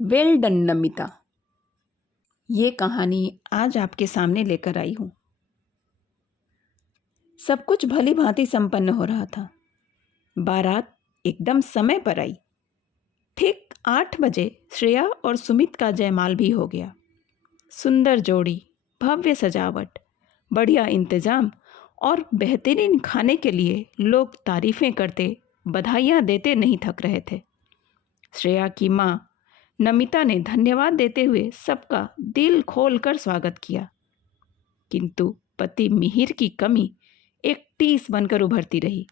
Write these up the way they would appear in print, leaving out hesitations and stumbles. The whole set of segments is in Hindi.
Well done Namita. ये कहानी आज आपके सामने लेकर आई हूँ। सब कुछ भली भांति संपन्न हो रहा था। बारात एकदम समय पर आई। ठीक 8 बजे श्रेया और सुमित का जयमाल भी हो गया। सुंदर जोड़ी, भव्य सजावट, बढ़िया इंतजाम और बेहतरीन खाने के लिए लोग तारीफें करते, बधाइयाँ देते नहीं थक रहे थे। श्रेया की माँ नमिता ने धन्यवाद देते हुए सबका दिल खोलकर स्वागत किया, किंतु पति मिहिर की कमी एक टीस बनकर उभरती रही।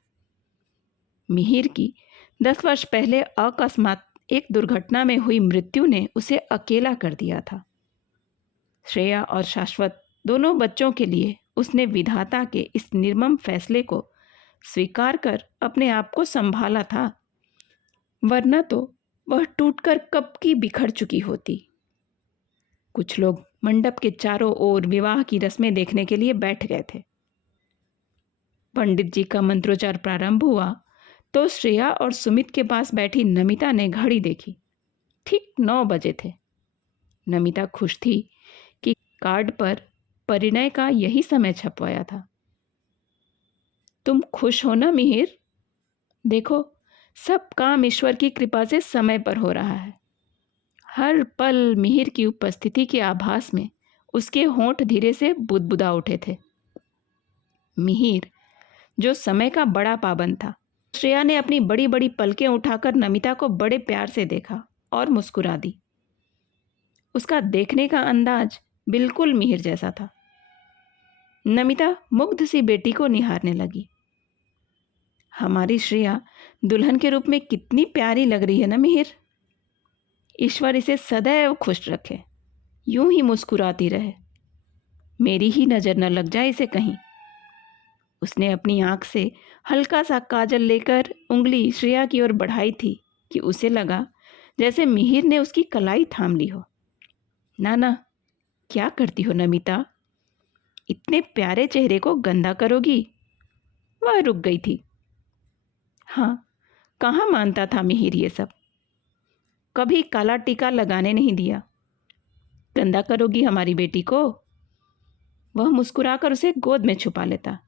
मिहिर की 10 वर्ष पहले अकस्मात एक दुर्घटना में हुई मृत्यु ने उसे अकेला कर दिया था। श्रेया और शाश्वत दोनों बच्चों के लिए उसने विधाता के इस निर्मम फैसले को स्वीकार कर अपने आप को संभाला था, वरना तो वह टूटकर कब की बिखर चुकी होती। कुछ लोग मंडप के चारों ओर विवाह की रस्में देखने के लिए बैठ गए थे। पंडित जी का मंत्रोच्चार प्रारंभ हुआ तो श्रेया और सुमित के पास बैठी नमिता ने घड़ी देखी। ठीक 9 बजे थे। नमिता खुश थी कि कार्ड पर परिणय का यही समय छपवाया था। तुम खुश हो ना मिहिर? देखो, सब काम ईश्वर की कृपा से समय पर हो रहा है। हर पल मिहिर की उपस्थिति के आभास में उसके होंठ धीरे से बुदबुदा उठे थे। मिहिर, जो समय का बड़ा पाबंद था। श्रेया ने अपनी बड़ी बड़ी पलकें उठाकर नमिता को बड़े प्यार से देखा और मुस्कुरा दी। उसका देखने का अंदाज बिल्कुल मिहिर जैसा था। नमिता मुग्ध सी बेटी को निहारने लगी। हमारी श्रेया दुल्हन के रूप में कितनी प्यारी लग रही है ना मिहिर। ईश्वर इसे सदैव खुश रखे, यूं ही मुस्कुराती रहे। मेरी ही नज़र न लग जाए इसे कहीं। उसने अपनी आंख से हल्का सा काजल लेकर उंगली श्रेया की ओर बढ़ाई थी कि उसे लगा जैसे मिहिर ने उसकी कलाई थाम ली हो। ना ना, क्या करती हो नमिता? इतने प्यारे चेहरे को गंदा करोगी? वह रुक गई थी। हाँ, कहाँ मानता था मिहिर ये सब। कभी काला टीका लगाने नहीं दिया। गंदा करोगी हमारी बेटी को? वह मुस्कुराकर उसे गोद में छुपा लेता।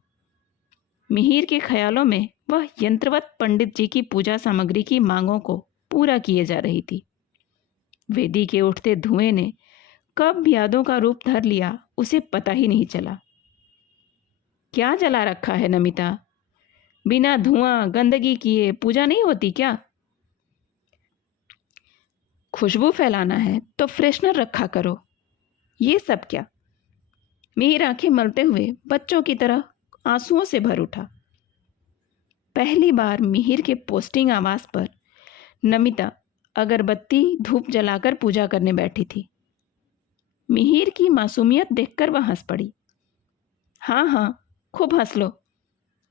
मिहिर के ख्यालों में वह यंत्रवत पंडित जी की पूजा सामग्री की मांगों को पूरा किए जा रही थी। वेदी के उठते धुएं ने कब यादों का रूप धर लिया उसे पता ही नहीं चला। क्या जला रखा है नमिता? बिना धुआं गंदगी किए पूजा नहीं होती क्या? खुशबू फैलाना है तो फ्रेशनर रखा करो। ये सब क्या? मिहिर आंखें मलते हुए बच्चों की तरह आंसुओं से भर उठा। पहली बार मिहिर के पोस्टिंग आवास पर नमिता अगरबत्ती धूप जलाकर पूजा करने बैठी थी। मिहिर की मासूमियत देखकर वह हंस पड़ी। हाँ हाँ, खूब हंस लो।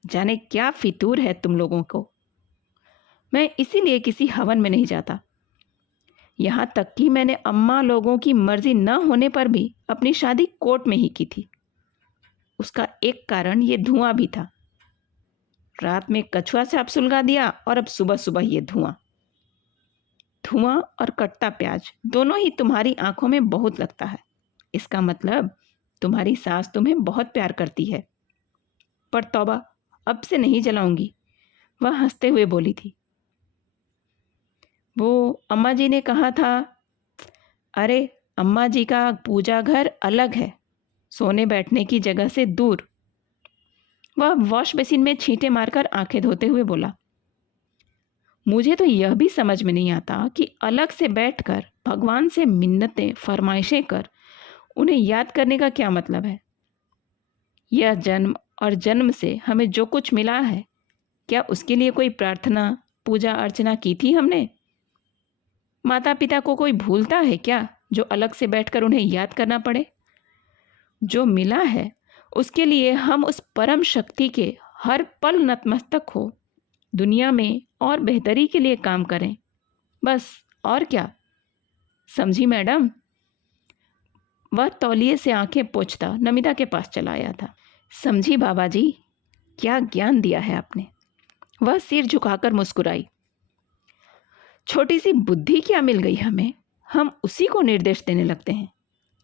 जाने क्या फितूर है तुम लोगों को। मैं इसीलिए किसी हवन में नहीं जाता। यहाँ तक कि मैंने अम्मा लोगों की मर्जी न होने पर भी अपनी शादी कोर्ट में ही की थी। उसका एक कारण ये धुआं भी था। रात में कछुआ सांप सुलगा दिया और अब सुबह सुबह ये धुआं। धुआं और कटता प्याज दोनों ही तुम्हारी आंखों में बहुत लगता है। इसका मतलब तुम्हारी सास तुम्हें बहुत प्यार करती है। पर तौबा, अब से नहीं जलाऊंगी, वह हंसते हुए बोली थी। वो अम्मा जी ने कहा था। अरे, अम्मा जी का पूजा घर अलग है, सोने बैठने की जगह से दूर। वह वॉश बेसिन में छींटे मारकर आंखें धोते हुए बोला। मुझे तो यह भी समझ में नहीं आता कि अलग से बैठकर भगवान से मिन्नतें फरमाइशें कर उन्हें याद करने का क्या मतलब है। यह जन्म और जन्म से हमें जो कुछ मिला है, क्या उसके लिए कोई प्रार्थना पूजा अर्चना की थी हमने? माता पिता को कोई भूलता है क्या जो अलग से बैठकर उन्हें याद करना पड़े? जो मिला है उसके लिए हम उस परम शक्ति के हर पल नतमस्तक हो, दुनिया में और बेहतरी के लिए काम करें, बस। और क्या? समझी मैडम? वह तौलिए से आंखें पोंछता नमिता के पास चला आया था। समझी बाबा जी, क्या ज्ञान दिया है आपने। वह सिर झुकाकर मुस्कुराई। छोटी सी बुद्धि क्या मिल गई हमें, हम उसी को निर्देश देने लगते हैं,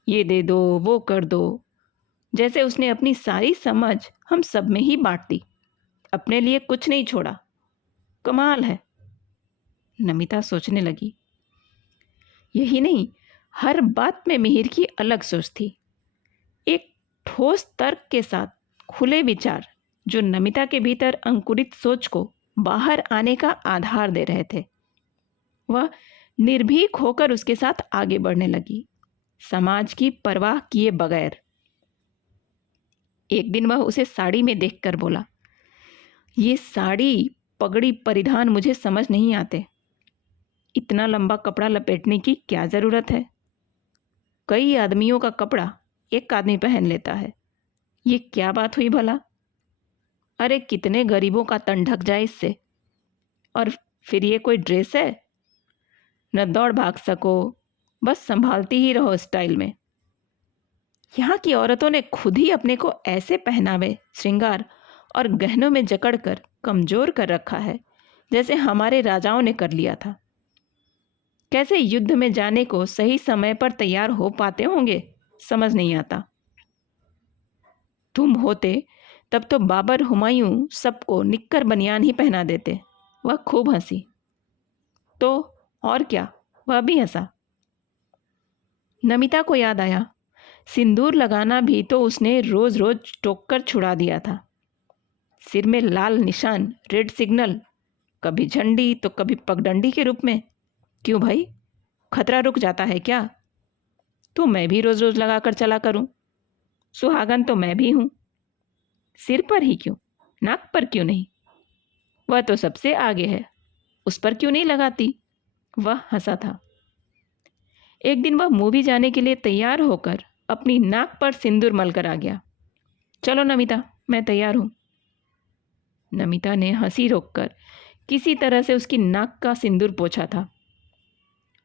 ये दे दो, वो कर दो, जैसे उसने अपनी सारी समझ हम सब में ही बांट दी, अपने लिए कुछ नहीं छोड़ा। कमाल है। नमिता सोचने लगी। यही नहीं, हर बात में मिहिर की अलग सोच थी। एक ठोस तर्क के साथ खुले विचार जो नमिता के भीतर अंकुरित सोच को बाहर आने का आधार दे रहे थे। वह निर्भीक होकर उसके साथ आगे बढ़ने लगी, समाज की परवाह किए बगैर। एक दिन वह उसे साड़ी में देखकर बोला, ये साड़ी पगड़ी परिधान मुझे समझ नहीं आते। इतना लंबा कपड़ा लपेटने की क्या ज़रूरत है? कई आदमियों का कपड़ा एक आदमी पहन लेता है, ये क्या बात हुई भला? अरे कितने गरीबों का तन ढक जाए इससे। और फिर ये कोई ड्रेस है? न दौड़ भाग सको, बस संभालती ही रहो स्टाइल में। यहाँ की औरतों ने खुद ही अपने को ऐसे पहनावे, श्रृंगार और गहनों में जकड़कर कमज़ोर कर रखा है जैसे हमारे राजाओं ने कर लिया था। कैसे युद्ध में जाने को सही समय पर तैयार हो पाते होंगे, समझ नहीं आता। तुम होते तब तो बाबर, हुमायूं सबको निक्कर बनियान ही पहना देते। वह खूब हंसी। तो और क्या, वह भी हंसा। नमिता को याद आया, सिंदूर लगाना भी तो उसने रोज रोज टोक कर छुड़ा दिया था। सिर में लाल निशान, रेड सिग्नल, कभी झंडी तो कभी पगडंडी के रूप में। क्यों भाई, खतरा रुक जाता है क्या? तो मैं भी रोज रोज लगा कर चला करूं। सुहागन तो मैं भी हूं। सिर पर ही क्यों, नाक पर क्यों नहीं? वह तो सबसे आगे है, उस पर क्यों नहीं लगाती? वह हंसा था। एक दिन वह मूवी जाने के लिए तैयार होकर अपनी नाक पर सिंदूर मलकर आ गया। चलो नमिता, मैं तैयार हूं। नमिता ने हंसी रोककर किसी तरह से उसकी नाक का सिंदूर पोंछा था।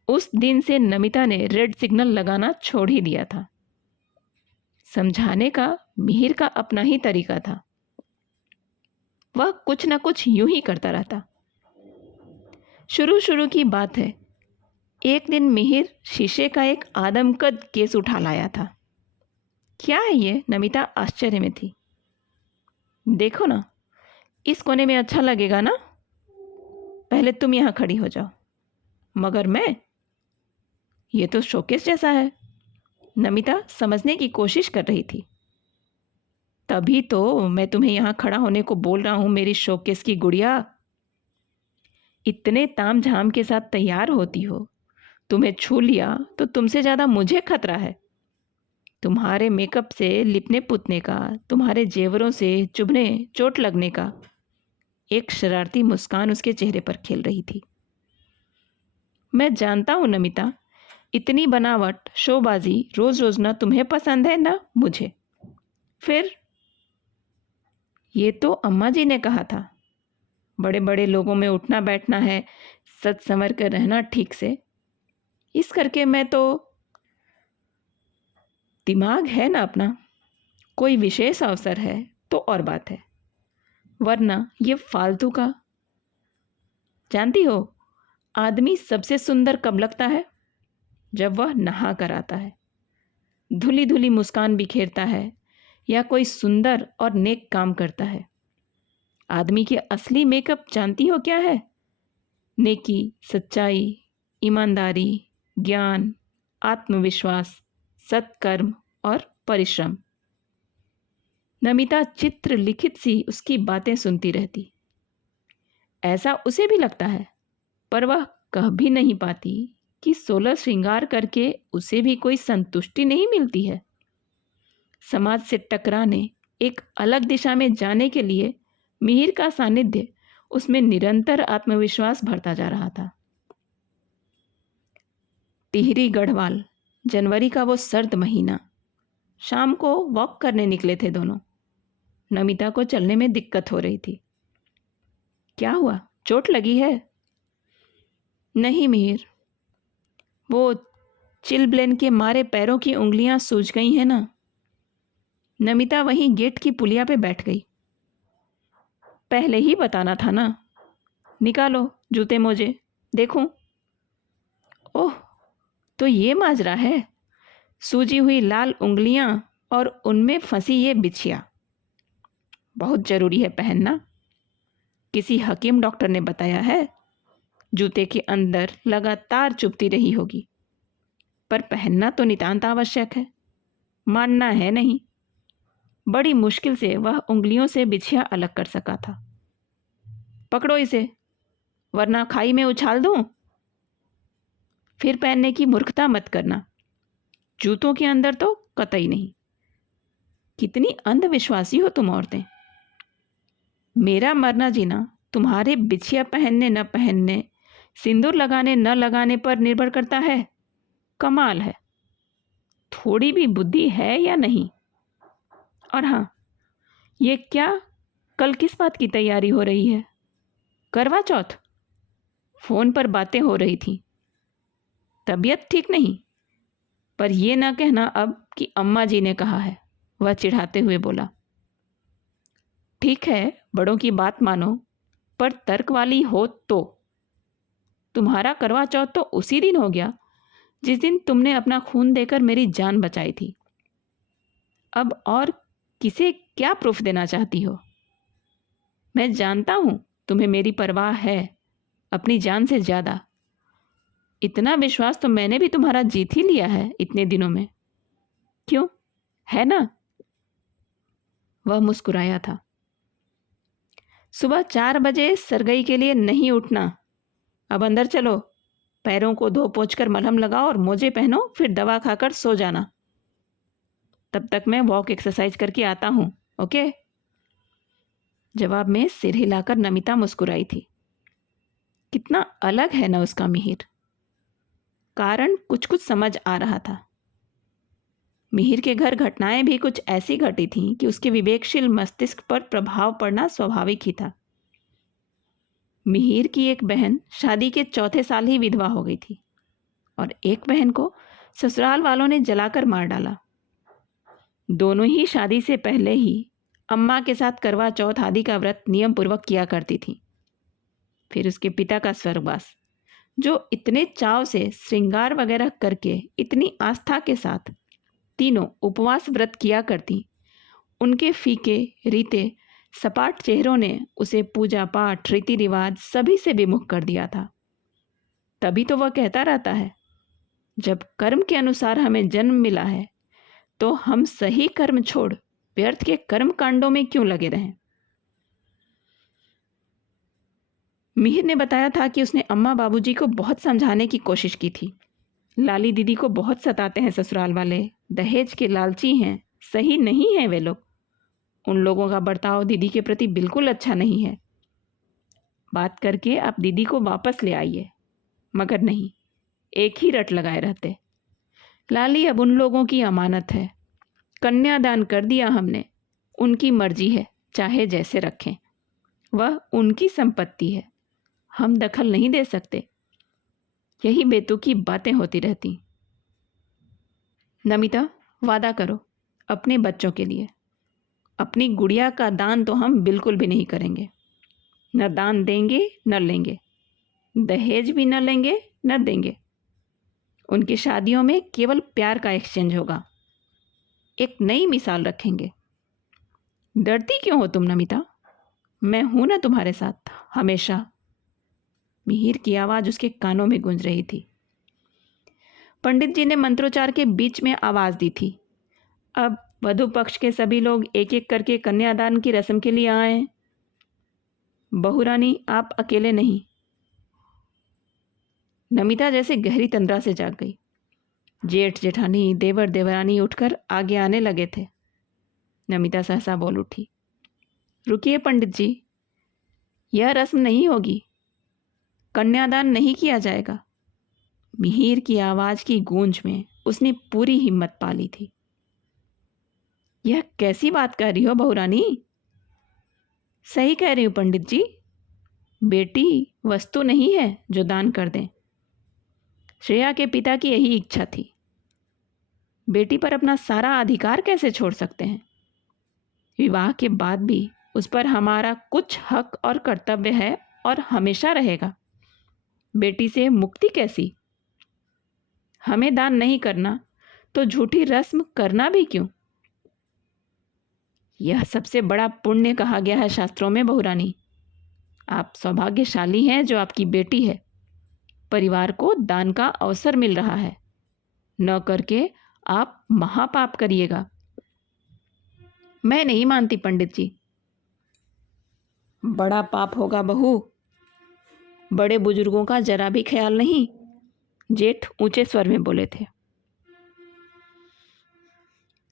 उस दिन से नमिता ने रेड सिग्नल लगाना छोड़ ही दिया था। समझाने का मिहिर का अपना ही तरीका था। वह कुछ न कुछ यूं ही करता रहता। शुरू शुरू की बात है, एक दिन मिहिर शीशे का एक आदमकद केस उठा लाया था। क्या है ये? नमिता आश्चर्य में थी। देखो ना, इस कोने में अच्छा लगेगा ना? पहले तुम यहाँ खड़ी हो जाओ। मगर मैं? ये तो शोकेस जैसा है। नमिता समझने की कोशिश कर रही थी। तभी तो मैं तुम्हें यहाँ खड़ा होने को बोल रहा हूँ मेरी शोकेस की गुड़िया। इतने ताम झाम के साथ तैयार होती हो, तुम्हें छू लिया तो तुमसे ज़्यादा मुझे खतरा है। तुम्हारे मेकअप से लिपने पुतने का, तुम्हारे जेवरों से चुभने चोट लगने का। एक शरारती मुस्कान उसके चेहरे पर खेल रही थी। मैं जानता हूँ नमिता, इतनी बनावट, शोबाजी रोज रोज ना तुम्हें पसंद है ना मुझे। फिर ये तो अम्मा जी ने कहा था, बड़े बड़े लोगों में उठना बैठना है, सच संवर कर रहना ठीक से। इस करके मैं तो, दिमाग है ना अपना, कोई विशेष अवसर है तो और बात है, वरना ये फालतू का। जानती हो, आदमी सबसे सुंदर कब लगता है? जब वह नहा कर आता है, धुली धुली मुस्कान बिखेरता है या कोई सुंदर और नेक काम करता है। आदमी के असली मेकअप जानती हो क्या है? नेकी, सच्चाई, ईमानदारी, ज्ञान, आत्मविश्वास, सत्कर्म और परिश्रम। नमिता चित्र लिखित सी उसकी बातें सुनती रहती। ऐसा उसे भी लगता है, पर वह कह भी नहीं पाती कि 16 श्रृंगार करके उसे भी कोई संतुष्टि नहीं मिलती है। समाज से टकराने, एक अलग दिशा में जाने के लिए मिहिर का सानिध्य उसमें निरंतर आत्मविश्वास भरता जा रहा था। टिहरी गढ़वाल, जनवरी का वो सर्द महीना। शाम को वॉक करने निकले थे दोनों। नमिता को चलने में दिक्कत हो रही थी। क्या हुआ, चोट लगी है? नहीं मिहिर, वो चिलब्लेन के मारे पैरों की उंगलियां सूज गई हैं ना। नमिता वहीं गेट की पुलिया पे बैठ गई। पहले ही बताना था ना। निकालो जूते मोजे, देखूं। ओह, तो ये माजरा है, सूजी हुई लाल उंगलियां और उनमें फंसी ये बिछिया। बहुत ज़रूरी है पहनना। किसी हकीम डॉक्टर ने बताया है जूते के अंदर लगातार चुभती रही होगी, पर पहनना तो नितांत आवश्यक है, मानना है नहीं। बड़ी मुश्किल से वह उंगलियों से बिछिया अलग कर सका था। पकड़ो इसे, वरना खाई में उछाल दूं। फिर पहनने की मूर्खता मत करना, जूतों के अंदर तो कतई नहीं। कितनी अंधविश्वासी हो तुम औरतें। मेरा मरना जीना तुम्हारे बिछिया पहनने न पहनने, सिंदूर लगाने न लगाने पर निर्भर करता है। कमाल है, थोड़ी भी बुद्धि है या नहीं। और हाँ, ये क्या, कल किस बात की तैयारी हो रही है? करवा चौथ? फोन पर बातें हो रही थी। तबीयत ठीक नहीं? पर यह ना कहना अब कि अम्मा जी ने कहा है, वह चिढ़ाते हुए बोला। ठीक है, बड़ों की बात मानो, पर तर्क वाली हो तो। तुम्हारा करवा चौथ तो उसी दिन हो गया जिस दिन तुमने अपना खून देकर मेरी जान बचाई थी। अब और किसे क्या प्रूफ देना चाहती हो? मैं जानता हूं तुम्हें मेरी परवाह है, अपनी जान से ज्यादा। इतना विश्वास तो मैंने भी तुम्हारा जीत ही लिया है इतने दिनों में। क्यों, है ना? वह मुस्कुराया था। सुबह 4 बजे सरगई के लिए नहीं उठना। अब अंदर चलो, पैरों को धो पोंछ कर मलहम लगाओ और मोजे पहनो, फिर दवा खाकर सो जाना। तब तक मैं वॉक एक्सरसाइज करके आता हूं, ओके? जवाब में सिर हिलाकर नमिता मुस्कुराई थी। कितना अलग है ना उसका मिहिर। कारण कुछ कुछ समझ आ रहा था। मिहिर के घर घटनाएं भी कुछ ऐसी घटी थीं कि उसके विवेकशील मस्तिष्क पर प्रभाव पड़ना स्वाभाविक ही था। मिहिर की एक बहन शादी के चौथे साल ही विधवा हो गई थी और एक बहन को ससुराल वालों ने जलाकर मार डाला। दोनों ही शादी से पहले ही अम्मा के साथ करवा चौथ आदि का व्रत नियम पूर्वक किया करती थी। फिर उसके पिता का स्वर्गवास, जो इतने चाव से श्रृंगार वगैरह करके इतनी आस्था के साथ तीनों उपवास व्रत किया करती, उनके फीके रीते सपाट चेहरों ने उसे पूजा पाठ रीति रिवाज सभी से विमुख कर दिया था। तभी तो वह कहता रहता है, जब कर्म के अनुसार हमें जन्म मिला है तो हम सही कर्म छोड़ व्यर्थ के कर्म कांडों में क्यों लगे रहें। मिहिर ने बताया था कि उसने अम्मा बाबूजी को बहुत समझाने की कोशिश की थी। लाली दीदी को बहुत सताते हैं ससुराल वाले, दहेज के लालची हैं, सही नहीं है वे लोग। उन लोगों का बर्ताव दीदी के प्रति बिल्कुल अच्छा नहीं है। बात करके आप दीदी को वापस ले आइए। मगर नहीं, एक ही रट लगाए रहते। लाली अब उन लोगों की अमानत है, कन्यादान कर दिया हमने, उनकी मर्जी है, चाहे जैसे रखें, वह उनकी संपत्ति है, हम दखल नहीं दे सकते। यही बेतुकी बातें होती रहती। नमिता, वादा करो अपने बच्चों के लिए। अपनी गुड़िया का दान तो हम बिल्कुल भी नहीं करेंगे। न दान देंगे न लेंगे, दहेज भी न लेंगे न देंगे। उनकी शादियों में केवल प्यार का एक्सचेंज होगा। एक नई मिसाल रखेंगे। डरती क्यों हो तुम नमिता? मैं हूं ना तुम्हारे साथ हमेशा। मिहिर की आवाज़ उसके कानों में गूंज रही थी। पंडित जी ने मंत्रोच्चार के बीच में आवाज़ दी थी, अब वधु पक्ष के सभी लोग एक एक करके कन्यादान की रस्म के लिए आए। बहुरानी, आप अकेले नहीं। नमिता जैसे गहरी तंद्रा से जाग गई। जेठ जेठानी देवर देवरानी उठकर आगे आने लगे थे। नमिता सहसा बोल उठी, रुकिए पंडित जी, यह रस्म नहीं होगी, कन्यादान नहीं किया जाएगा। मिहिर की आवाज़ की गूंज में उसने पूरी हिम्मत पा ली थी। यह कैसी बात कर रही हो बहुरानी? सही कह रही हूँ पंडित जी, बेटी वस्तु नहीं है जो दान कर दें। श्रेया के पिता की यही इच्छा थी। बेटी पर अपना सारा अधिकार कैसे छोड़ सकते हैं? विवाह के बाद भी उस पर हमारा कुछ हक और कर्तव्य है और हमेशा रहेगा। बेटी से मुक्ति कैसी? हमें दान नहीं करना तो झूठी रस्म करना भी क्यों? यह सबसे बड़ा पुण्य कहा गया है शास्त्रों में बहुरानी। आप सौभाग्यशाली हैं जो आपकी बेटी है। परिवार को दान का अवसर मिल रहा है, न करके आप महापाप करिएगा। मैं नहीं मानती पंडित जी। बड़ा पाप होगा बहू। बड़े बुजुर्गों का जरा भी ख्याल नहीं, जेठ ऊंचे स्वर में बोले थे।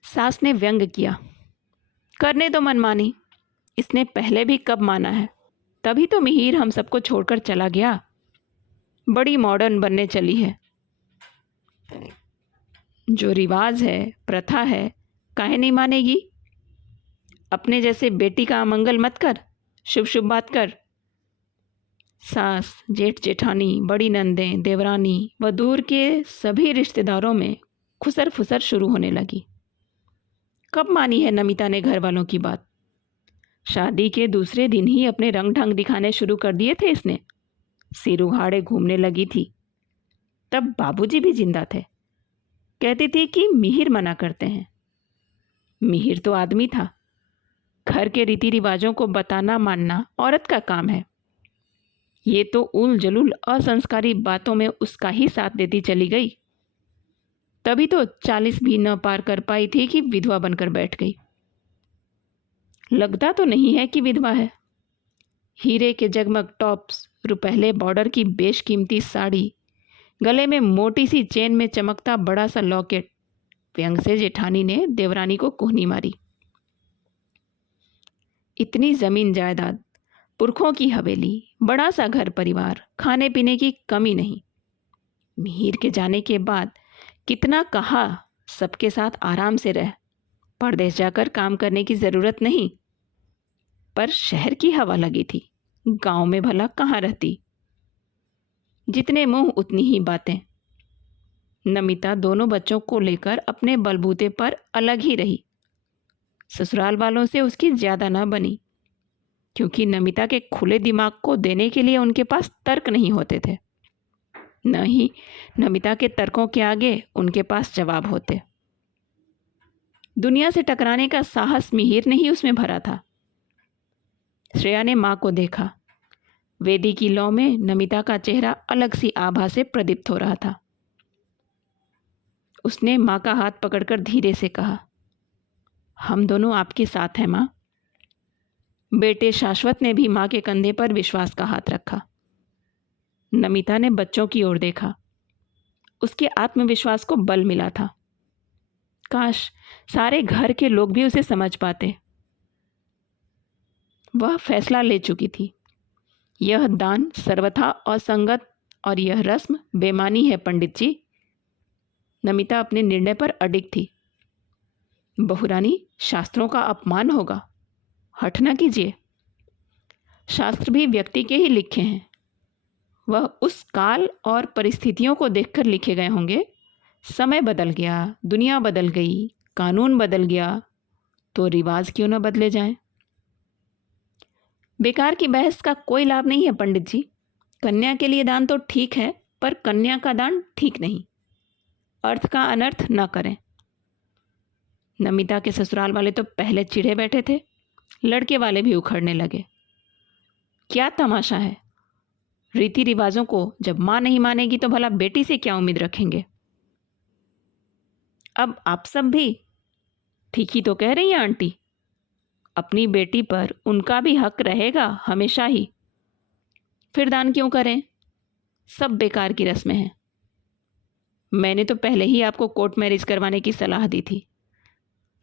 सास ने व्यंग किया। करने तो मनमानी, इसने पहले भी कब माना है? तभी तो मिहिर हम सबको छोड़कर चला गया। बड़ी मॉडर्न बनने चली है। जो रिवाज है, प्रथा है, काहे नहीं मानेगी? अपने जैसे बेटी का अमंगल मत कर, शुभ शुभ बात कर। सास, जेठ जेठानी, बड़ी नंदें, देवरानी व दूर के सभी रिश्तेदारों में खुसर फुसर शुरू होने लगी। कब मानी है नमिता ने घर वालों की बात? शादी के दूसरे दिन ही अपने रंग ढंग दिखाने शुरू कर दिए थे इसने। सिर उघाड़े घूमने लगी थी। तब बाबूजी भी जिंदा थे। कहती थी कि मिहिर मना करते हैं। मिहिर तो आदमी था। घर के रीति रिवाजों को बताना मानना औरत का काम है। ये तो उल जलूल असंस्कारी बातों में उसका ही साथ देती चली गई। तभी तो 40 भी न पार कर पाई थी कि विधवा बनकर बैठ गई। लगता तो नहीं है कि विधवा है। हीरे के जगमग टॉप्स, रुपहले बॉर्डर की बेशकीमती साड़ी, गले में मोटी सी चेन में चमकता बड़ा सा लॉकेट। व्यंग से जेठानी ने देवरानी को कोहनी मारी। इतनी जमीन जायदाद, पुरखों की हवेली, बड़ा सा घर परिवार, खाने पीने की कमी नहीं। मिहिर के जाने के बाद कितना कहा सबके साथ आराम से रह, परदेश जाकर काम करने की ज़रूरत नहीं। पर शहर की हवा लगी थी, गांव में भला कहाँ रहती। जितने मुंह उतनी ही बातें। नमिता दोनों बच्चों को लेकर अपने बलबूते पर अलग ही रही। ससुराल वालों से उसकी ज़्यादा ना बनी, क्योंकि नमिता के खुले दिमाग को देने के लिए उनके पास तर्क नहीं होते थे, न ही नमिता के तर्कों के आगे उनके पास जवाब होते। दुनिया से टकराने का साहस मिहिर ने ही उसमें भरा था। श्रेया ने माँ को देखा। वेदी की लौ में नमिता का चेहरा अलग सी आभा से प्रदीप्त हो रहा था। उसने माँ का हाथ पकड़कर धीरे से कहा, हम दोनों आपके साथ हैं माँ। बेटे शाश्वत ने भी माँ के कंधे पर विश्वास का हाथ रखा। नमिता ने बच्चों की ओर देखा। उसके आत्मविश्वास को बल मिला था। काश सारे घर के लोग भी उसे समझ पाते। वह फैसला ले चुकी थी। यह दान सर्वथा असंगत और यह रस्म बेमानी है पंडित जी। नमिता अपने निर्णय पर अडिग थी। बहुरानी, शास्त्रों का अपमान होगा, हठ न कीजिए। शास्त्र भी व्यक्ति के ही लिखे हैं। वह उस काल और परिस्थितियों को देखकर लिखे गए होंगे। समय बदल गया, दुनिया बदल गई, कानून बदल गया, तो रिवाज क्यों न बदले जाएं? बेकार की बहस का कोई लाभ नहीं है पंडित जी। कन्या के लिए दान तो ठीक है, पर कन्या का दान ठीक नहीं। अर्थ का अनर्थ न करें। नमिता के ससुराल वाले तो पहले चिढ़े बैठे थे, लड़के वाले भी उखड़ने लगे। क्या तमाशा है? रीति रिवाजों को जब माँ नहीं मानेगी तो भला बेटी से क्या उम्मीद रखेंगे? अब आप सब भी ठीक ही तो कह रही हैं आंटी। अपनी बेटी पर उनका भी हक रहेगा हमेशा ही। फिर दान क्यों करें? सब बेकार की रस्में हैं। मैंने तो पहले ही आपको कोर्ट मैरिज करवाने की सलाह दी थी।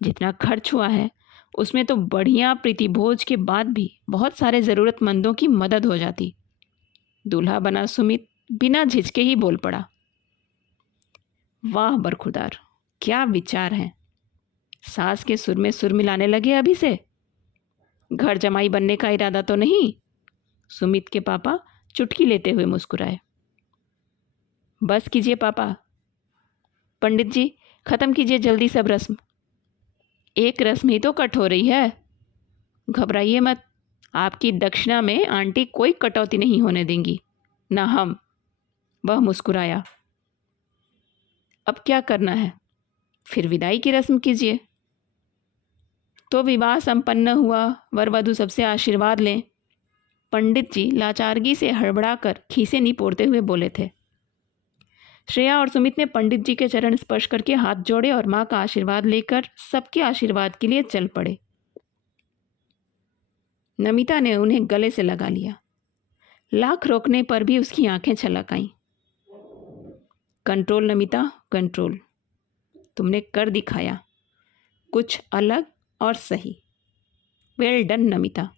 जितना खर्च हुआ है उसमें तो बढ़िया प्रीति भोज के बाद भी बहुत सारे ज़रूरतमंदों की मदद हो जाती। दूल्हा बना सुमित बिना झिझके ही बोल पड़ा। वाह बरखुरदार, क्या विचार हैं। सास के सुर में सुर मिलाने लगे अभी से। घर जमाई बनने का इरादा तो नहीं? सुमित के पापा चुटकी लेते हुए मुस्कुराए। बस कीजिए पापा। पंडित जी, ख़त्म कीजिए जल्दी सब रस्म। एक रस्म ही तो कट हो रही है। घबराइए मत, आपकी दक्षिणा में आंटी कोई कटौती नहीं होने देंगी, ना हम। वह मुस्कुराया। अब क्या करना है? फिर विदाई की रस्म कीजिए। तो विवाह संपन्न हुआ, वर वधू सबसे आशीर्वाद लें। पंडित जी लाचारगी से हड़बड़ाकर खीसे निपोड़ते हुए बोले थे। श्रेया और सुमित ने पंडित जी के चरण स्पर्श करके हाथ जोड़े और माँ का आशीर्वाद लेकर सबके आशीर्वाद के लिए चल पड़े। नमिता ने उन्हें गले से लगा लिया। लाख रोकने पर भी उसकी आंखें छलक आईं। Control Namita, control. तुमने कर दिखाया, कुछ अलग और सही। Well done Namita.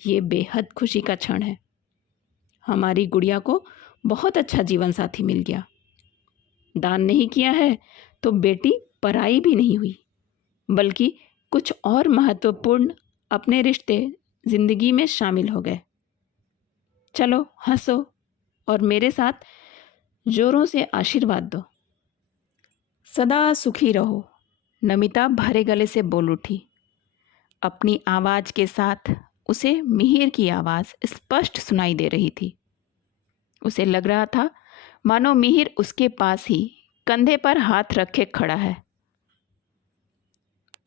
ये बेहद खुशी का क्षण है। हमारी गुड़िया को बहुत अच्छा जीवन साथी मिल गया। दान नहीं किया है तो बेटी पराई भी नहीं हुई, बल्कि कुछ और महत्वपूर्ण अपने रिश्ते जिंदगी में शामिल हो गए। चलो हंसो और मेरे साथ जोरों से आशीर्वाद दो। सदा सुखी रहो, नमिता भरे गले से बोल उठी। अपनी आवाज़ के साथ उसे मिहिर की आवाज़ स्पष्ट सुनाई दे रही थी। उसे लग रहा था मानो मिहिर उसके पास ही कंधे पर हाथ रखे खड़ा है।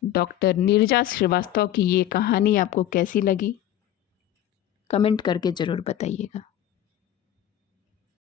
डॉक्टर नीरजा श्रीवास्तव की ये कहानी आपको कैसी लगी? कमेंट करके ज़रूर बताइएगा।